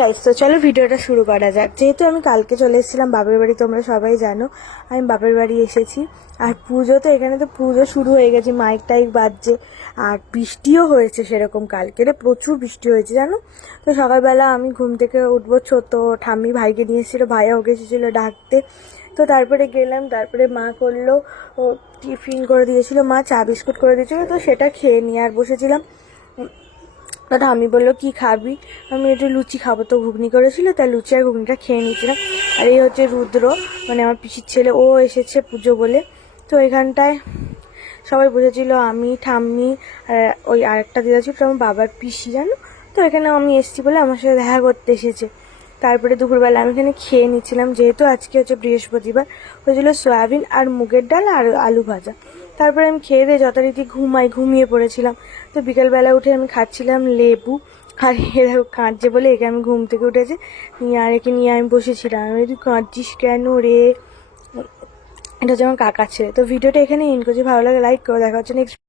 Guys, তো চলো ভিডিওটা শুরু করা যাক। যেহেতু আমি কালকে চলে এসেছিলাম বাপের বাড়ি, তোমরা সবাই জানো আমি বাপের বাড়ি এসেছি। আর পুজো তো এখানে তো পুজো শুরু হয়ে গেছে, মাইক টাইক বাজছে, আর বৃষ্টিও হয়েছে সেরকম। কালকে প্রচুর বৃষ্টি হয়েছে জানো। তো সকালবেলা আমি ঘুম থেকে উঠবো, ছোট ঠাম্মি ভাইকে নিয়ে এসেছিলো, ভাইয়া ওকে এসেছিলো ডাকতে। তো তারপরে গেলাম, তারপরে মা করলো ও টিফিন করে দিয়েছিল, মা চা বিস্কুট করে দিয়েছিলো, তো সেটা খেয়ে নিয়ে আর বসেছিলাম। ওটা আমি বললো কি খাবি, আমি একটু লুচি খাবো, তো ঘুগনি করেছিল, তাই লুচি আর ঘুগনিটা খেয়ে নিয়েছিলাম। আর এই হচ্ছে রুদ্র, মানে আমার পিসির ছেলে, ও এসেছে পুজো বলে। তো এখানটায় সবাই বসেছিল, আমি ঠাম্মি আর ওই আরেকটা দিদা ছিল, আমার বাবার পিসি জানো। তো এখানে আমি এসেছি বলে আমার সাথে দেখা করতে এসেছে। তারপরে দুপুরবেলা আমি এখানে খেয়ে নিচ্ছিলাম, যেহেতু আজকে হচ্ছে বৃহস্পতিবার, হয়েছিল সয়াবিন আর মুগের ডাল আর আলু ভাজা। তারপরে আমি খেয়ে দিয়ে যথারীতি ঘুমিয়ে পড়েছিলাম। তো বিকেলবেলা উঠে আমি খাচ্ছিলাম লেবু, আর এরা কাঁদছে বলে একে আমি ঘুম থেকে উঠেছে নিয়ে আর একে নিয়ে আমি বসেছিলাম। আমি তুই কাঁদছিস কেন রে? এটা হচ্ছে আমার কাকার ছেলে। তো ভিডিওটা এখানে এন্ড করছি, ভালো লাগে লাইক করে, দেখা হচ্ছে নেক্সট।